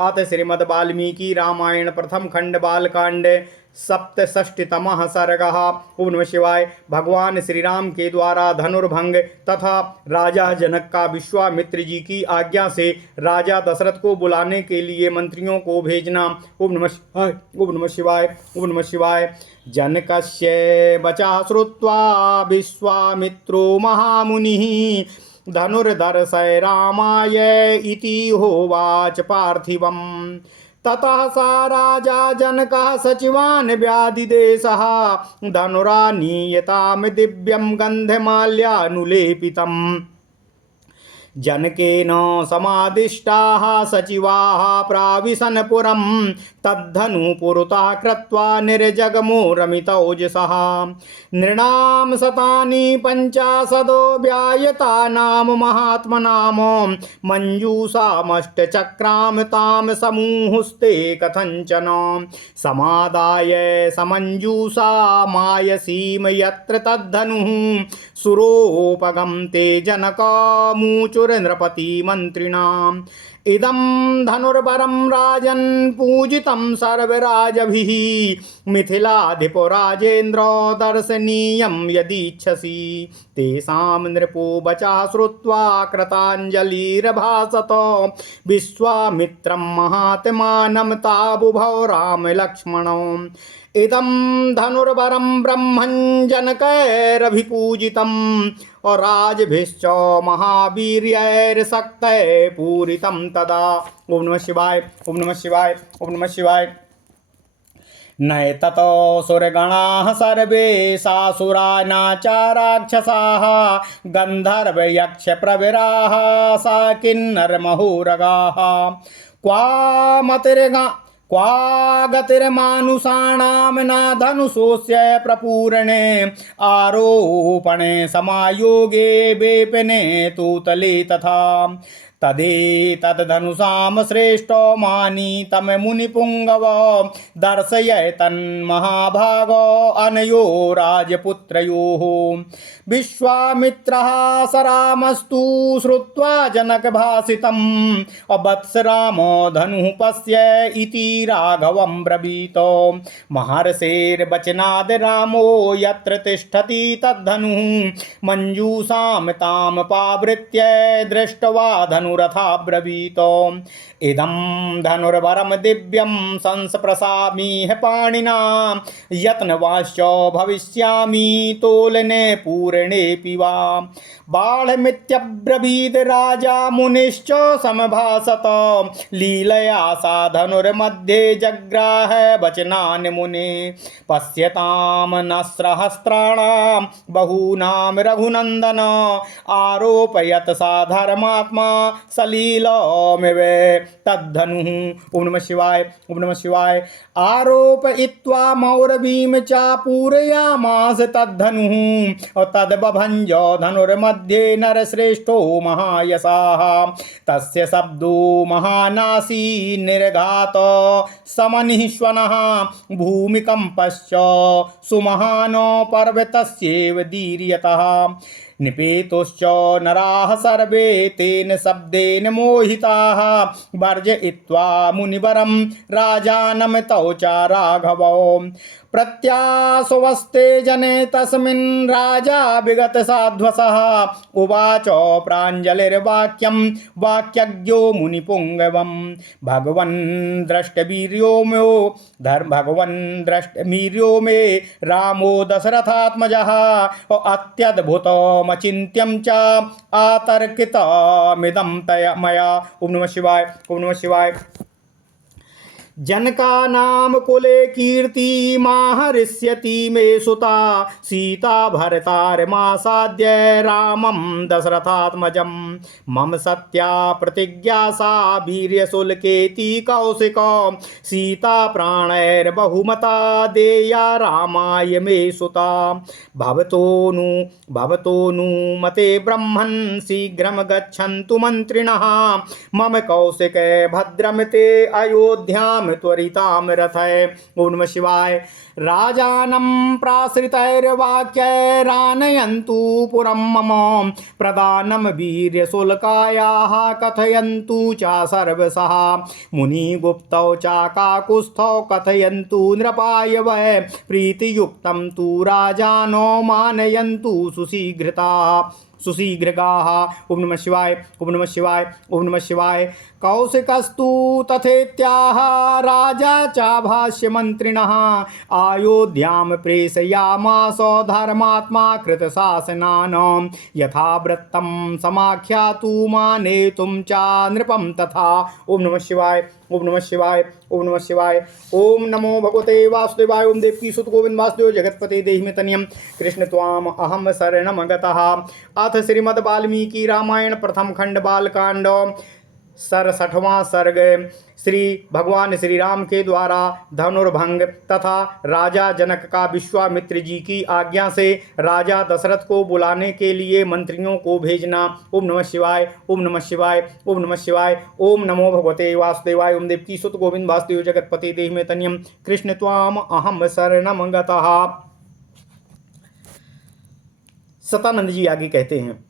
अथ श्रीमद् वाल्मीकि रामायण प्रथम खंड बालकांड सप्तषष्टितमः सर्गः। ओम नमः शिवाय। भगवान श्री राम के द्वारा धनुर्भंग तथा राजा जनक का विश्वामित्र जी की आज्ञा से राजा दशरथ को बुलाने के लिए मंत्रियों को भेजना। ओम नमः शिवाय। ओम नमः शिवाय। ओम नमः शिवाय। जनकस्य वचः श्रुत्वा विश्वामित्रो महामुनिः धनुर्धर्षय रामाय इति होवाच पार्थिवम्। ततः सा राजा जनकः सचिवान् व्याधिदेशः धनुरानीयतां दिव्यं गन्धमाल्यानुलेपितम्। जनकेन समादिष्टाः सचिवाः प्राविशन् पुरं तद्धनुपुरतः कृत्वा निर्जगमो रमितौजसः। नृणां शतानि पञ्चाशदो व्यायतानां महात्मनां मञ्जूषामष्टचक्रां तां समूहुस्ते कथञ्चन। समादाय समञ्जूषा मायसीं यत्र तद्धनुः सुरोपगं ते जनकमूचुर्नृपति मन्त्रिणाम्। इदं धनुर्वरं राजन् पूजितं सर्वराजभिः मिथिलाधिपो राजेन्द्र दर्शनीयं यदीच्छसि। तेषां नृपो वचः श्रुत्वा कृताञ्जलिर्भाषत विश्वामित्रं महात्मानं ताबुभौ रामलक्ष्मणौ। इदं धनुर्वरं ब्रह्मन् जनकैरभिपूजितं और राजभिश्च महावीर्यैर्शक्तैः पूरितं तदा। ओम नमः शिवाय। ओम नमः शिवाय। ओम नमः शिवाय। नैततो सुरगणाः सर्वे सासुरा नाचाराक्षसाः गन्धर्वयक्षप्रविराः सा किन्नरमहोरगाः। क्वा गतिर्मानुषाणां न धनुषोऽस्य प्रपूरणे आरोपणे समायोगे वेपने तूतले तथा। तदेतद्धनुषां श्रेष्ठो मानीतं मुनिपुङ्गव दर्शयेतन्महाभागो अनयो राजपुत्रयोः। विश्वामित्रः स रामस्तु श्रुत्वा जनकभाषितम् अवत्स रामो धनुः पश्य इति राघवं ब्रवीत। महर्षेर्वचनाद् रामो यत्र तिष्ठति तद्धनुः मञ्जूषां तां पावृत्य दृष्ट्वा धनुरथा ब्रवीत। इदं धनुर्वरं दिव्यं संस्पृशामिह पाणिना यत्नवाश्च भविष्यामि तोलने पूर्णेऽपि वा। बाणमित्यब्रवीद राजा मुनिश्च समभासत लीलया सा धनुर्मध्ये जग्राह वचनान् मुने। पश्यतां न सहस्राणां बहूनां रघुनन्दन आरोपयत सा धर्मात्मा सलीलमिव तद्धनुः। ओम नमः शिवाय। ओम नमः शिवाय। आरोपयित्वा मौरवीं च पूरयामास तद्धनुः तद्बभञ्ज धनुर्मध्ये नरश्रेष्ठो महायशाः। तस्य शब्दो महानासी निर्घात समनिःश्वनः भूमिकम्पश्च सुमहानो पर्वतस्येव दीर्यतः। निपेतुश्च नराः सर्वे तेन शब्देन मोहिताः वर्जयित्वा मुनिवरं राजानं तौ च राघवौ। प्रत्याशवस्ते जने तस्मिन् राजा विगत साध्वसः उवाच प्राञ्जलिर्वाक्यं वाक्यज्ञो मुनिपुङ्गवम्। भगवन् द्रष्टवीर्यो मे रामो दशरथात्मजः अत्यद्भुतमचिन्त्यं च आतर्कितमिदं तया मया। ओम नमः शिवाय। ओम नमः शिवाय। जनकानां कुले कीर्ति माहरिष्यति मे सुता सीता भरतारमासाद्य रामं दशरथात्मजं। मम सत्या प्रतिज्ञा सा वीर्यशुल्केति कौशिक सीता प्राणैर्बहुमता देया रामाय मे सुता। भवतो नु मते ब्रह्मन् शीघ्रं गच्छन्तु मन्त्रिणः मम कौशिके भद्रं ते अयोध्यां ताम त्वरिताम रथय। ओम नमः शिवाय। राजानं प्राश्रितैर्वाक्यैरानयन्तु पुरं मम प्रदानं वीर्यशुल्कायाः कथयन्तु च सर्वशः। मुनिगुप्तौ च काकुस्थौ कथयन्तु नृपाय वै प्रीतियुक्तं तु राजानो मानयन्तु सुशीघ्रगाः। ओम नमः शिवाय। ओम नमः शिवाय। ओम नमः शिवाय। कौशिकस्तु तथेत्याह राजा च भाष्यमन्त्रिणः अयोध्यां प्रेषयामास धर्मात्मा कृतशासनानां यथा वृत्तं समाख्यातु मानेतुं च नृपं तथा। ओम नमः शिवाय। ओम नमः शिवाय। ओम नमः शिवाय। ओम नमो भगवते वासुदेवाय। ओम देवकी सुत गोविंद वासुदेव जगतपते देहि मे तनयम् कृष्ण त्वाम अहम शरणम गतः। अथ श्रीमद् वाल्मीकि रामायण प्रथम खंड बालकांड 67वां सर्ग। श्री भगवान श्री राम के द्वारा धनुर्भंग तथा राजा जनक का विश्वामित्र जी की आज्ञा से राजा दशरथ को बुलाने के लिए मंत्रियों को भेजना। ओम नमः शिवाय। ओम नमः शिवाय। ओम नमः शिवाय। ओम नमो भगवते वासुदेवाय। ओम देवकी सुत गोविंद वासुदेव जगतपते देहि मे तनयम् कृष्ण त्वाम अहम शरणम गतः। सतानंद जी आगे कहते हैं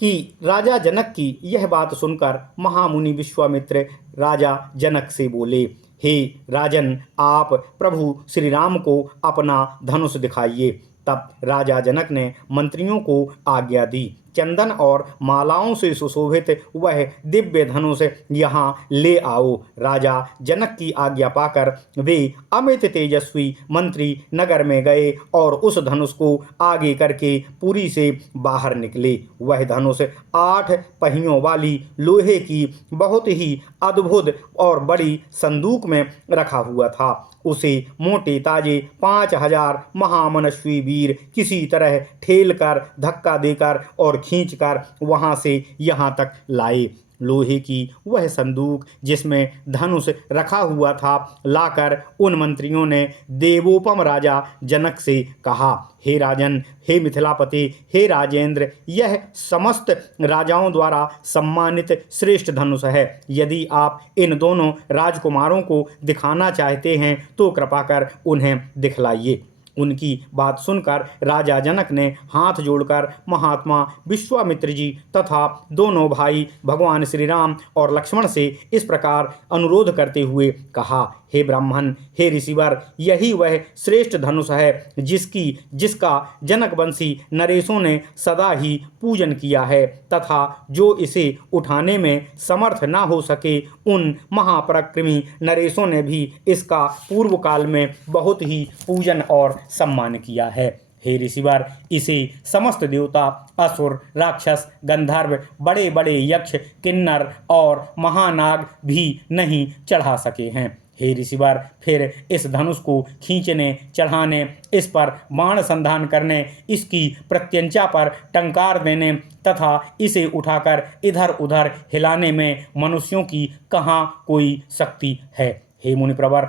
कि राजा जनक की यह बात सुनकर महामुनि विश्वामित्र राजा जनक से बोले, हे राजन, आप प्रभु श्री राम को अपना धनुष दिखाइए। तब राजा जनक ने मंत्रियों को आज्ञा दी। चंदन और मालाओं से सुशोभित वह दिव्य धनुष यहाँ ले आओ। राजा जनक की आज्ञा पाकर वे अमित तेजस्वी मंत्री नगर में गए और उस धनुष को आगे करके पुरी से बाहर निकले। वह धनुष 8 पहियों वाली लोहे की बहुत ही अद्भुत और बड़ी संदूक में रखा हुआ था। उसे मोटे ताजे 5000 महामनस्वी वीर किसी तरह ठेल कर, धक्का देकर और खींचकर वहां से यहाँ तक लाए। लोहे की वह संदूक जिसमें धनुष रखा हुआ था लाकर उन मंत्रियों ने देवोपम राजा जनक से कहा, हे राजन, हे मिथिलापति, हे राजेंद्र, यह समस्त राजाओं द्वारा सम्मानित श्रेष्ठ धनुष है। यदि आप इन दोनों राजकुमारों को दिखाना चाहते हैं तो कृपा कर उन्हें दिखलाइए। उनकी बात सुनकर राजा जनक ने हाथ जोड़कर महात्मा विश्वामित्र जी तथा दोनों भाई भगवान श्री राम और लक्ष्मण से इस प्रकार अनुरोध करते हुए कहा, हे ब्राह्मण, हे ऋषिवर, यही वह श्रेष्ठ धनुष है जिसका जनकवंशी नरेशों ने सदा ही पूजन किया है तथा जो इसे उठाने में समर्थ ना हो सके उन महापराक्रमी नरेशों ने भी इसका पूर्व काल में बहुत ही पूजन और सम्मान किया है। हे ऋषिवर, इसे समस्त देवता, असुर, राक्षस, गंधर्व, बड़े बड़े यक्ष, किन्नर और महानाग भी नहीं चढ़ा सके हैं। हे ऋषिवर, फिर इस धनुष को खींचने, चढ़ाने, इस पर बाण संधान करने, इसकी प्रत्यंचा पर टंकार देने तथा इसे उठाकर इधर उधर हिलाने में मनुष्यों की कहाँ कोई शक्ति है। हे मुनिप्रवर,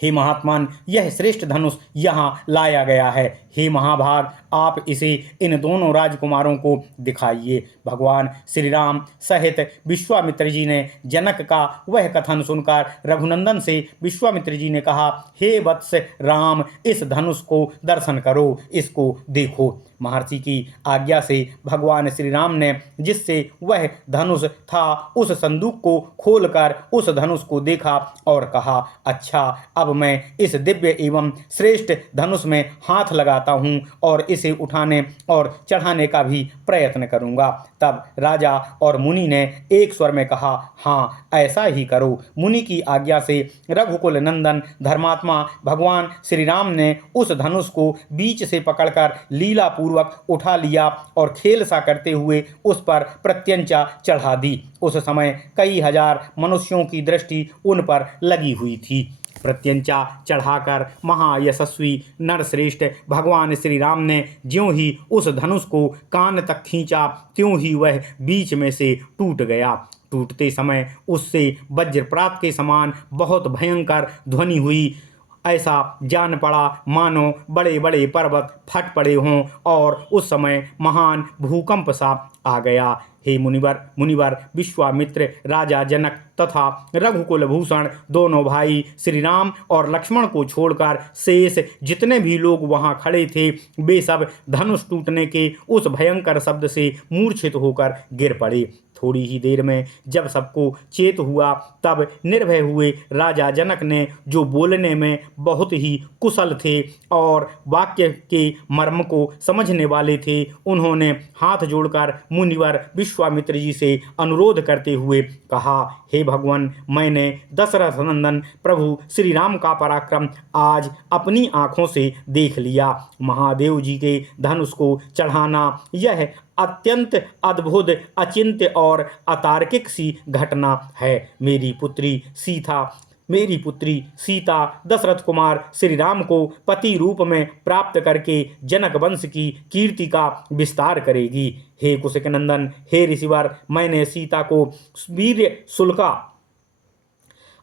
हे महात्मान, यह श्रेष्ठ धनुष यहाँ लाया गया है। हे महाभाग, आप इसे इन दोनों राजकुमारों को दिखाइए। भगवान श्री राम सहित विश्वामित्र जी ने जनक का वह कथन सुनकर रघुनंदन से विश्वामित्र जी ने कहा, हे वत्स राम, इस धनुष को दर्शन करो, इसको देखो। महर्षि की आज्ञा से भगवान श्री राम ने जिससे वह धनुष था उस संदूक को खोलकर उस धनुष को देखा और कहा, अच्छा, अब मैं इस दिव्य एवं श्रेष्ठ धनुष में हाथ लगाता हूँ और इसे उठाने और चढ़ाने का भी प्रयत्न करूँगा। तब राजा और मुनि ने एक स्वर में कहा, हाँ, ऐसा ही करो। मुनि की आज्ञा से रघुकुल नंदन धर्मात्मा भगवान श्री राम ने उस धनुष को बीच से पकड़कर लीला पूर्वक उठा लिया और खेल सा करते हुए उस पर प्रत्यंचा चढ़ा दी। उस समय कई हजार मनुष्यों की दृष्टि उन पर लगी हुई थी। प्रत्यंचा चढ़ाकर महायशस्वी नरश्रेष्ठ भगवान श्री राम ने ज्यों ही उस धनुष को कान तक खींचा त्यों ही वह बीच में से टूट गया। टूटते समय उससे वज्रप्रात के समान बहुत भयंकर ध्वनि हुई। ऐसा जान पड़ा मानो बड़े बड़े पर्वत फट पड़े हों और उस समय महान भूकंप सा आ गया। हे मुनिवर विश्वामित्र, राजा जनक तथा रघुकुल भूषण दोनों भाई श्री राम और लक्ष्मण को छोड़कर शेष जितने भी लोग वहां खड़े थे वे सब धनुष टूटने के उस भयंकर शब्द से मूर्छित होकर गिर पड़े। थोड़ी ही देर में जब सबको चेत हुआ तब निर्भय हुए राजा जनक ने, जो बोलने में बहुत ही कुशल थे और वाक्य के मर्म को समझने वाले थे, उन्होंने हाथ जोड़कर मुनिवर विश्वामित्र जी से अनुरोध करते हुए कहा, हे भगवान, मैंने दशरथ नंदन प्रभु श्री राम का पराक्रम आज अपनी आंखों से देख लिया। महादेव जी के धनुष को चढ़ाना यह अत्यंत अद्भुत, अचिंत्य और अतार्किक सी घटना है। मेरी पुत्री सीता दशरथ कुमार श्री राम को पति रूप में प्राप्त करके जनक वंश की कीर्ति का विस्तार करेगी। हे कुशिक नंदन, हे ऋषिवर, मैंने सीता को वीर्य शुल्का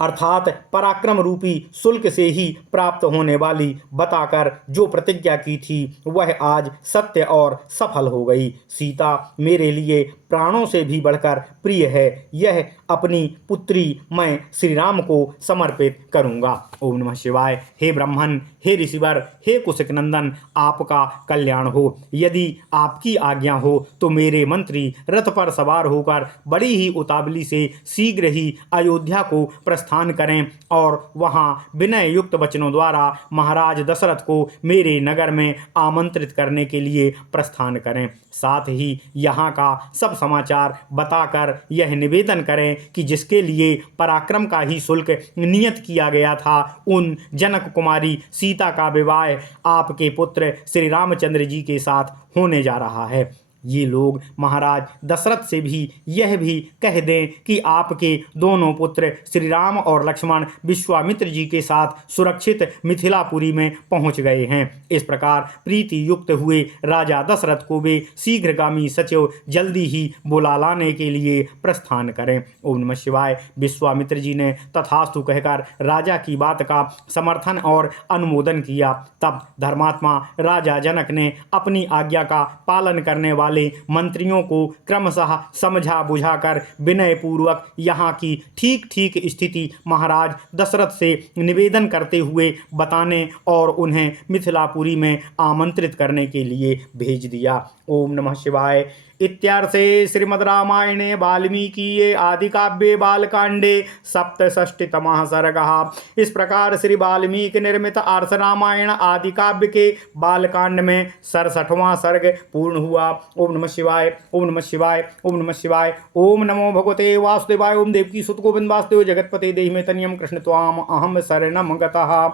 अर्थात पराक्रम रूपी शुल्क से ही प्राप्त होने वाली बताकर जो प्रतिज्ञा की थी वह आज सत्य और सफल हो गई। सीता मेरे लिए प्राणों से भी बढ़कर प्रिय है। यह अपनी पुत्री मैं श्री राम को समर्पित करूंगा। ओम नमः शिवाय। हे ब्राह्मण, हे ऋषिवर, हे कुशिक नंदन, आपका कल्याण हो। यदि आपकी आज्ञा हो तो मेरे मंत्री रथ पर सवार होकर बड़ी ही उतावली से शीघ्र ही अयोध्या को प्रस्थान करें और वहां विनय युक्त वचनों द्वारा महाराज दशरथ को मेरे नगर में आमंत्रित करने के लिए प्रस्थान करें। साथ ही यहाँ का सब समाचार बताकर यह निवेदन करें कि जिसके लिए पराक्रम का ही शुल्क नियत किया गया था, उन जनक कुमारी सीता का विवाह आपके पुत्र श्री रामचंद्र जी के साथ होने जा रहा है। ये लोग महाराज दशरथ से भी यह भी कह दें कि आपके दोनों पुत्र श्री राम और लक्ष्मण विश्वामित्र जी के साथ सुरक्षित मिथिलापुरी में पहुंच गए हैं। इस प्रकार प्रीति युक्त हुए राजा दशरथ को वे शीघ्रगामी सचिव जल्दी ही बुला लाने के लिए प्रस्थान करें। ओम नमः शिवाय। विश्वामित्र जी ने तथास्तु कहकर राजा की बात का समर्थन और अनुमोदन किया। तब धर्मात्मा राजा जनक ने अपनी आज्ञा का पालन करने वाले मंत्रियों को क्रमशः समझा बुझाकर विनय पूर्वक यहाँ की ठीक ठीक स्थिति महाराज दशरथ से निवेदन करते हुए बताने और उन्हें मिथिलापुरी में आमंत्रित करने के लिए भेज दिया। ओम नमः शिवाय। इत्यार्थे श्रीमद् रामायणे वाल्मीकिये आदिकाव्ये बालकांडे सप्तषष्टितमः सर्गः। इस प्रकार श्री वाल्मीकि निर्मित आर्ष रामायण आदि काव्य के बालकांड में 67वां सर्ग पूर्ण हुआ। ओम नमः शिवाय। ओम नमः शिवाय। ओम नमः शिवाय। ओम नमो भगवते वासुदेवाय। ओम देवकी सुत गोविंद वासुदेव जगतपते देहि मे तनियम कृष्ण त्वाम अहम शरणम गतः।